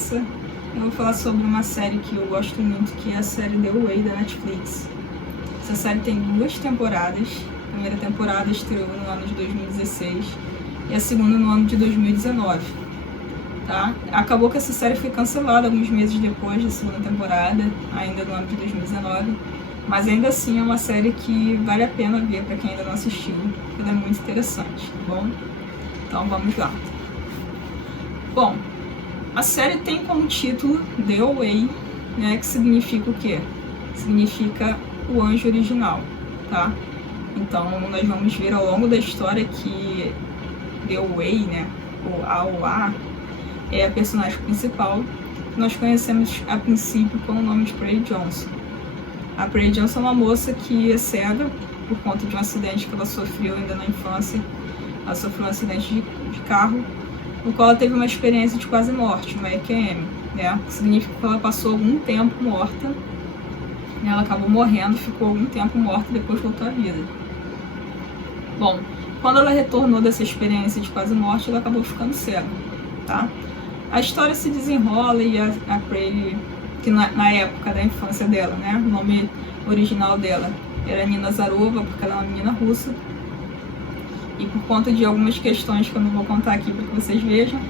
Larissa. Eu vou falar sobre uma série que eu gosto muito, que é a série The Way, da Netflix. Essa série tem 2 temporadas. A primeira temporada estreou no ano de 2016 e a segunda no ano de 2019. Tá? Acabou que essa série foi cancelada alguns meses depois da segunda temporada, ainda no ano de 2019. Mas ainda assim é uma série que vale a pena ver para quem ainda não assistiu, porque ela é muito interessante, tá bom? Então vamos lá. Bom, a série tem como título The Way, né, que significa o quê? Significa o anjo original, tá? Então nós vamos ver ao longo da história que The Way, né, ou A, é a personagem principal, que nós conhecemos a princípio com o nome de Prairie Johnson. A Prairie Johnson é uma moça que é cega por conta de um acidente que ela sofreu ainda na infância. Ela sofreu um acidente de carro, no qual ela teve uma experiência de quase morte, uma EQM, né? Que significa que ela passou algum tempo morta, né? Ela acabou morrendo, ficou algum tempo morta e depois voltou à vida. Bom, quando ela retornou dessa experiência de quase morte, ela acabou ficando cega, tá? A história se desenrola e a Prairie, que na época da infância dela, né? O nome original dela era Nina Zarova, porque ela é uma menina russa. E por conta de algumas questões que eu não vou contar aqui para que vocês vejam,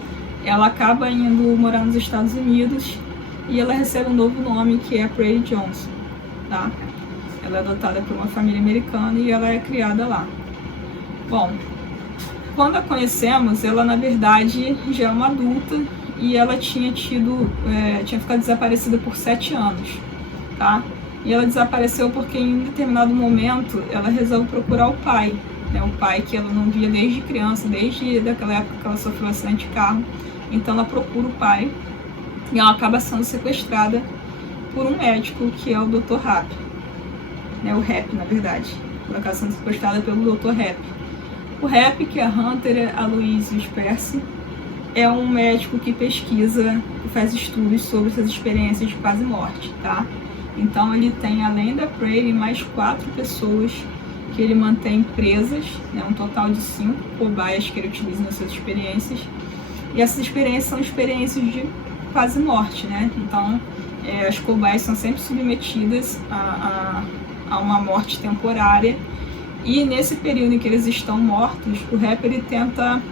ela acaba indo morar nos Estados Unidos e ela recebe um novo nome, que é Prairie Johnson, tá? Ela é adotada por uma família americana e ela é criada lá. Bom, quando a conhecemos, ela na verdade já é uma adulta e ela tinha ficado desaparecida por 7 anos, tá? E ela desapareceu porque em determinado momento ela resolve procurar o pai, né? O pai que ela não via desde criança, desde daquela época que ela sofreu um acidente de carro. Então ela procura o pai e ela acaba sendo sequestrada por um médico que é o Dr. Rapp, né? O Rapp, na verdade. Ela acaba sendo sequestrada pelo Dr. Rapp. O Rapp, que é Hunter Aloysius Percy, é um médico que pesquisa e faz estudos sobre essas experiências de quase morte, tá? Então ele tem, além da Prairie, mais 4 pessoas que ele mantém presas, né? Um total de 5 cobaias que ele utiliza nessas experiências. E essas experiências são experiências de quase morte, né? Então as cobaias são sempre submetidas a uma morte temporária. E nesse período em que eles estão mortos, o Rapp ele tenta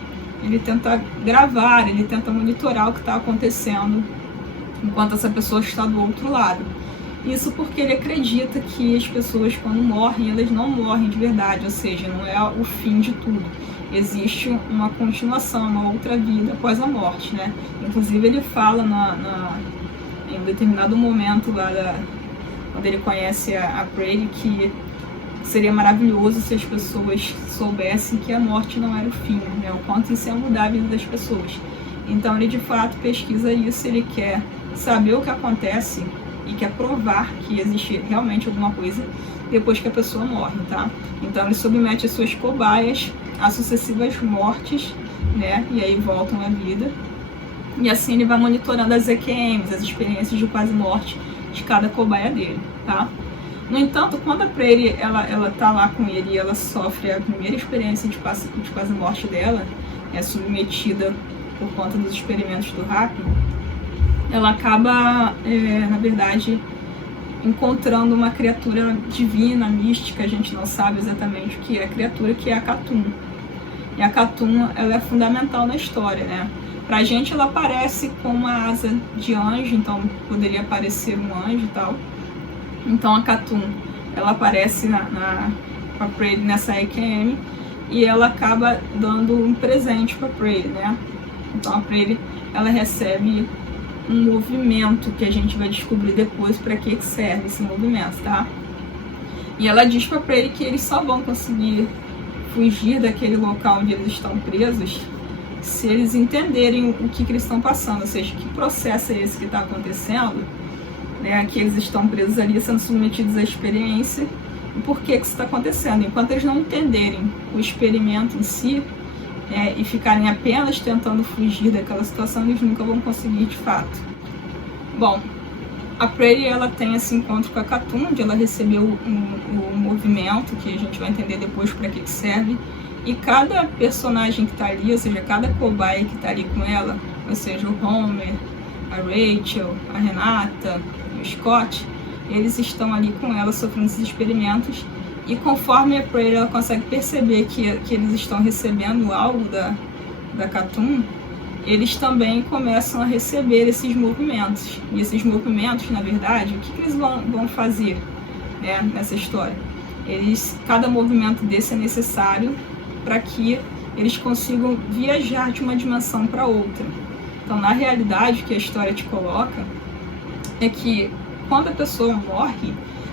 gravar, ele tenta monitorar o que está acontecendo enquanto essa pessoa está do outro lado. Isso porque ele acredita que as pessoas, quando morrem, elas não morrem de verdade, ou seja, não é o fim de tudo. Existe uma continuação, uma outra vida após a morte, né? Inclusive ele fala em um determinado momento lá quando ele conhece a Prairie, que seria maravilhoso se as pessoas soubessem que a morte não era o fim, né? O quanto isso ia mudar a vida das pessoas. Então ele de fato pesquisa isso, ele quer saber o que acontece e quer provar que existe realmente alguma coisa depois que a pessoa morre, tá? Então ele submete as suas cobaias a sucessivas mortes, né? E aí voltam à vida. E assim ele vai monitorando as EQMs, as experiências de quase morte de cada cobaia dele, tá? No entanto, quando a Prairie ela tá lá com ele e ela sofre a primeira experiência de quase morte dela, é submetida por conta dos experimentos do Rapp, ela acaba, na verdade, encontrando uma criatura divina, mística. A gente não sabe exatamente o que é a criatura, que é a Khatun. E a Khatun, ela é fundamental na história, né? Pra gente ela aparece com uma asa de anjo, então poderia parecer um anjo e tal. Então a Khatun, ela aparece com a Prairie nessa EQM e ela acaba dando um presente para a Prairie, né? Então a Prairie, ela recebe um movimento que a gente vai descobrir depois para que serve esse movimento, tá? E ela diz para a Prairie que eles só vão conseguir fugir daquele local onde eles estão presos se eles entenderem o que eles estão passando, ou seja, que processo é esse que está acontecendo, né, que eles estão presos ali, sendo submetidos à experiência, e por que isso está acontecendo. Enquanto eles não entenderem o experimento em si, e ficarem apenas tentando fugir daquela situação, eles nunca vão conseguir de fato. Bom, a Prairie, ela tem esse encontro com a Khatun, onde ela recebeu um movimento, que a gente vai entender depois para que serve, e cada personagem que está ali, ou seja, cada cobaia que está ali com ela, ou seja, o Homer, a Rachel, a Renata, o Scott, eles estão ali com ela sofrendo esses experimentos, e conforme a Prairie ela consegue perceber que eles estão recebendo algo da Cthulhu, eles também começam a receber esses movimentos. E esses movimentos, na verdade, o que eles vão fazer, né, nessa história? Cada movimento desse é necessário para que eles consigam viajar de uma dimensão para outra. Então, na realidade, o que a história te coloca é que quando a pessoa morre,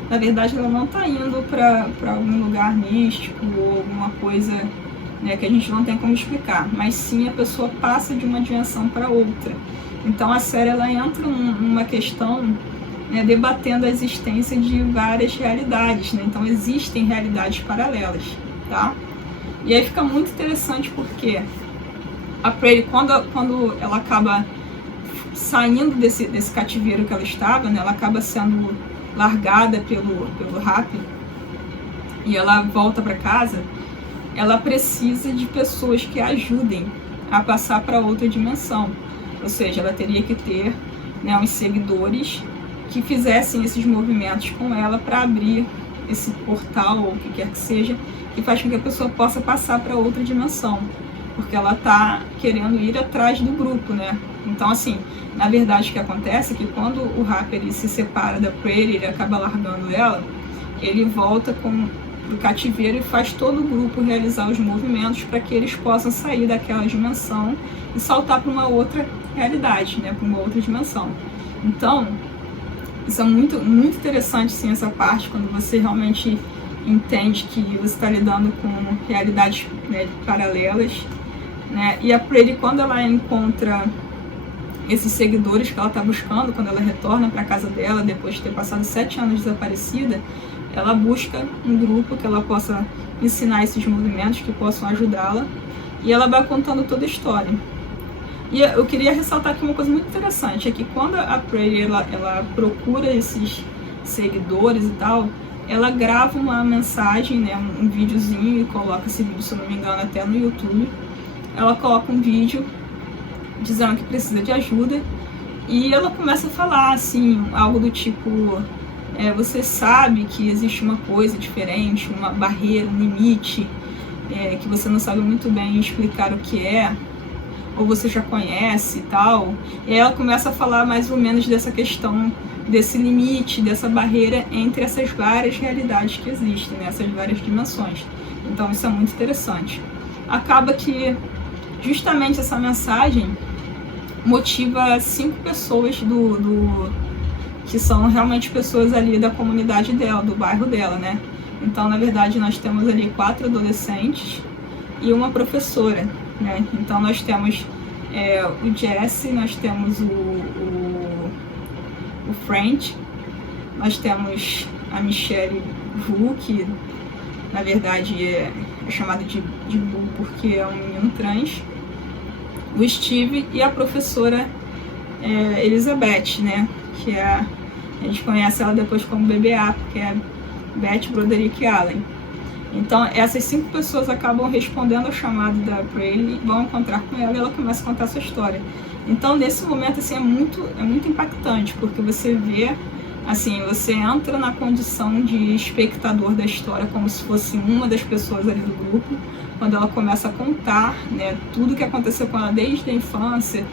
na verdade ela não está indo para algum lugar místico ou alguma coisa, né, que a gente não tem como explicar, mas sim a pessoa passa de uma dimensão para outra. Então a série ela entra numa questão, né, debatendo a existência de várias realidades, né? Então existem realidades paralelas, tá? E aí fica muito interessante porque a Prairie, quando ela acaba saindo desse cativeiro que ela estava, né, ela acaba sendo largada pelo Hap e ela volta para casa, ela precisa de pessoas que a ajudem a passar para outra dimensão. Ou seja, ela teria que ter, né, uns seguidores que fizessem esses movimentos com ela para abrir esse portal ou o que quer que seja, que faz com que a pessoa possa passar para outra dimensão, porque ela está querendo ir atrás do grupo, né? Então, assim, na verdade o que acontece é que quando o Hap ele se separa da Prairie, ele acaba largando ela, ele volta pro cativeiro e faz todo o grupo realizar os movimentos para que eles possam sair daquela dimensão e saltar para uma outra realidade, né? Para uma outra dimensão. Então, isso é muito, muito interessante, sim, essa parte, quando você realmente entende que você está lidando com realidades, né, paralelas, né? E a Prairie, quando ela encontra esses seguidores que ela está buscando, quando ela retorna para a casa dela, depois de ter passado 7 anos desaparecida, ela busca um grupo que ela possa ensinar esses movimentos, que possam ajudá-la, e ela vai contando toda a história. E eu queria ressaltar aqui uma coisa muito interessante, é que quando a Prairie ela procura esses seguidores e tal, ela grava uma mensagem, né, um videozinho, e coloca esse vídeo, se eu não me engano, até no YouTube. Ela coloca um vídeo dizendo que precisa de ajuda, e ela começa a falar, assim, algo do tipo, você sabe que existe uma coisa diferente, uma barreira, um limite, que você não sabe muito bem explicar o que é, ou você já conhece e tal. E aí ela começa a falar mais ou menos dessa questão, desse limite, dessa barreira entre essas várias realidades que existem, né? Essas várias dimensões. Então isso é muito interessante. Acaba que justamente essa mensagem motiva 5 pessoas que são realmente pessoas ali da comunidade dela, do bairro dela, né? Então, na verdade, nós temos ali 4 adolescentes e uma professora, né? Então nós temos o Jesse, nós temos o French, nós temos a Michelle Vu, que na verdade é chamada de Vu porque é um menino trans, o Steve e a professora Elizabeth, né? Que a gente conhece ela depois como BBA, porque é Beth Broderick Allen. Então, essas 5 pessoas acabam respondendo ao chamado da Prairie, vão encontrar com ela e ela começa a contar a sua história. Então, nesse momento, assim, é muito impactante, porque você vê, assim, você entra na condição de espectador da história, como se fosse uma das pessoas ali do grupo, quando ela começa a contar, né, tudo que aconteceu com ela desde a infância,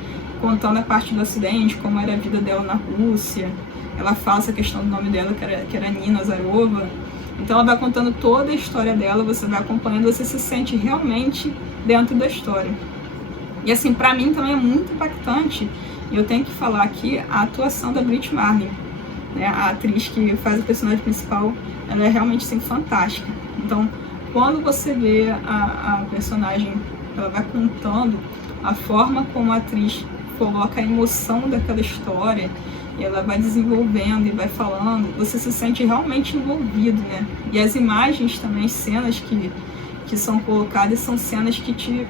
contando a parte do acidente, como era a vida dela na Rússia. Ela fala essa questão do nome dela, que era Nina Zarova. Então ela vai contando toda a história dela, você vai acompanhando, você se sente realmente dentro da história. E assim, pra mim também é muito impactante, e eu tenho que falar aqui, a atuação da Brit Marlin, né? A atriz que faz o personagem principal, ela é realmente, assim, fantástica. Então, quando você vê a personagem, ela vai contando a forma como a atriz coloca a emoção daquela história, e ela vai desenvolvendo e vai falando, você se sente realmente envolvido, né? E as imagens também, cenas que são colocadas, são cenas que te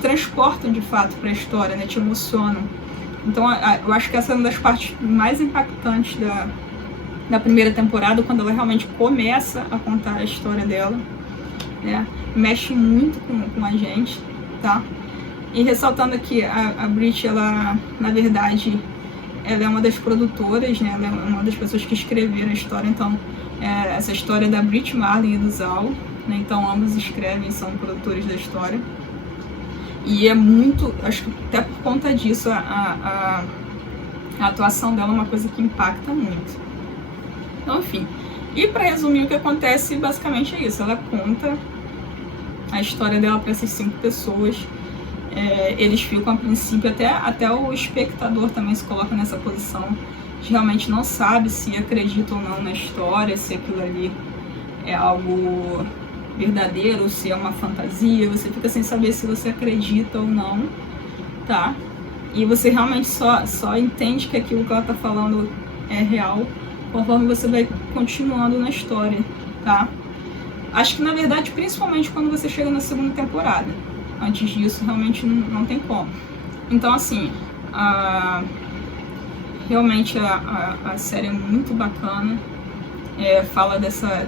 transportam de fato para a história, né? Te emocionam. Então eu acho que essa é uma das partes mais impactantes da primeira temporada, quando ela realmente começa a contar a história dela, né? Mexe muito com a gente, tá? E ressaltando aqui, a Brit, ela, na verdade, ela é uma das produtoras, né? Ela é uma das pessoas que escreveram a história. Então, essa história é da Brit Marlin e do Zal, né? Então, ambos escrevem, são produtores da história. E é muito, acho que até por conta disso, a atuação dela é uma coisa que impacta muito. Então, enfim. E para resumir, o que acontece basicamente é isso. Ela conta a história dela para essas 5 pessoas. Eles ficam, a princípio, até o espectador também se coloca nessa posição de realmente não sabe se acredita ou não na história, se aquilo ali é algo verdadeiro, se é uma fantasia. Você fica sem saber se você acredita ou não, tá? E você realmente só entende que aquilo que ela tá falando é real conforme você vai continuando na história, tá? Acho que, na verdade, principalmente quando você chega na segunda temporada. Antes disso, realmente não tem como. Então, assim, realmente a série é muito bacana. Fala dessa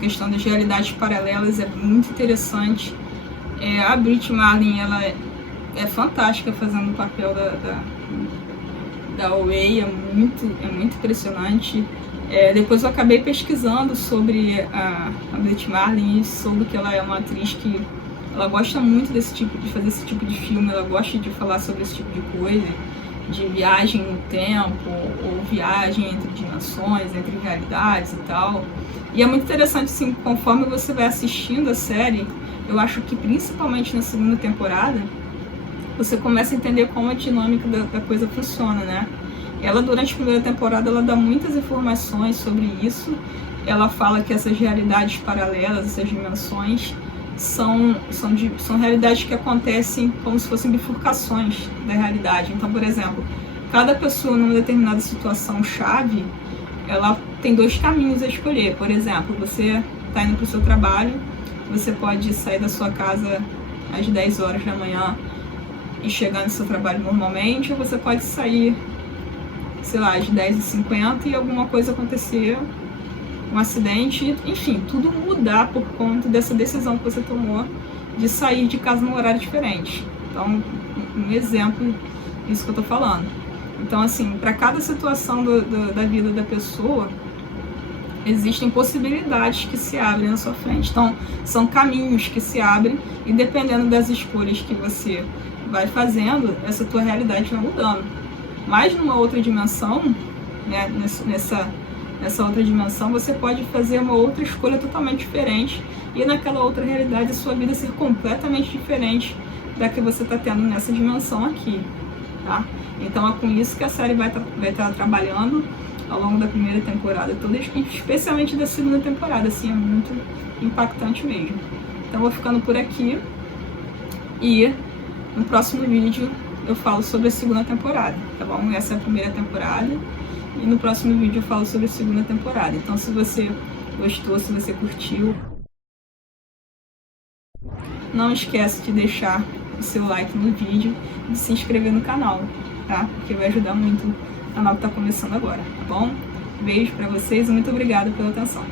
questão das realidades paralelas, é muito interessante. A Brit Marlin, ela é fantástica fazendo o papel da Wei, é muito impressionante. Depois eu acabei pesquisando sobre a Brit Marlin e soube que ela é uma atriz que ela gosta muito de fazer esse tipo de filme, ela gosta de falar sobre esse tipo de coisa, de viagem no tempo, ou viagem entre dimensões, entre realidades e tal. E é muito interessante, assim, conforme você vai assistindo a série, eu acho que principalmente na segunda temporada, você começa a entender como a dinâmica da coisa funciona, né? Ela, durante a primeira temporada, ela dá muitas informações sobre isso. Ela fala que essas realidades paralelas, essas dimensões, são realidades que acontecem como se fossem bifurcações da realidade. Então, por exemplo, cada pessoa numa determinada situação chave, ela tem 2 caminhos a escolher. Por exemplo, você está indo para o seu trabalho, você pode sair da sua casa às 10 horas da manhã e chegar no seu trabalho normalmente, ou você pode sair, sei lá, às 10h50 e alguma coisa acontecer, um acidente, enfim, tudo mudar por conta dessa decisão que você tomou de sair de casa num horário diferente. Então, um exemplo disso que eu tô falando. Então, assim, para cada situação da vida da pessoa, existem possibilidades que se abrem na sua frente. Então, são caminhos que se abrem e, dependendo das escolhas que você vai fazendo, essa tua realidade vai mudando. Mas numa outra dimensão, né, nessa outra dimensão, você pode fazer uma outra escolha totalmente diferente e naquela outra realidade a sua vida ser completamente diferente da que você está tendo nessa dimensão aqui, tá? Então é com isso que a série vai estar trabalhando ao longo da primeira temporada toda, especialmente da segunda temporada, assim, é muito impactante mesmo. Então vou ficando por aqui e no próximo vídeo eu falo sobre a segunda temporada, tá bom? Essa é a primeira temporada e no próximo vídeo eu falo sobre a segunda temporada. Então, se você gostou, se você curtiu, não esquece de deixar o seu like no vídeo e de se inscrever no canal, tá? Porque vai ajudar muito o canal que tá começando agora, tá bom? Beijo pra vocês e muito obrigada pela atenção.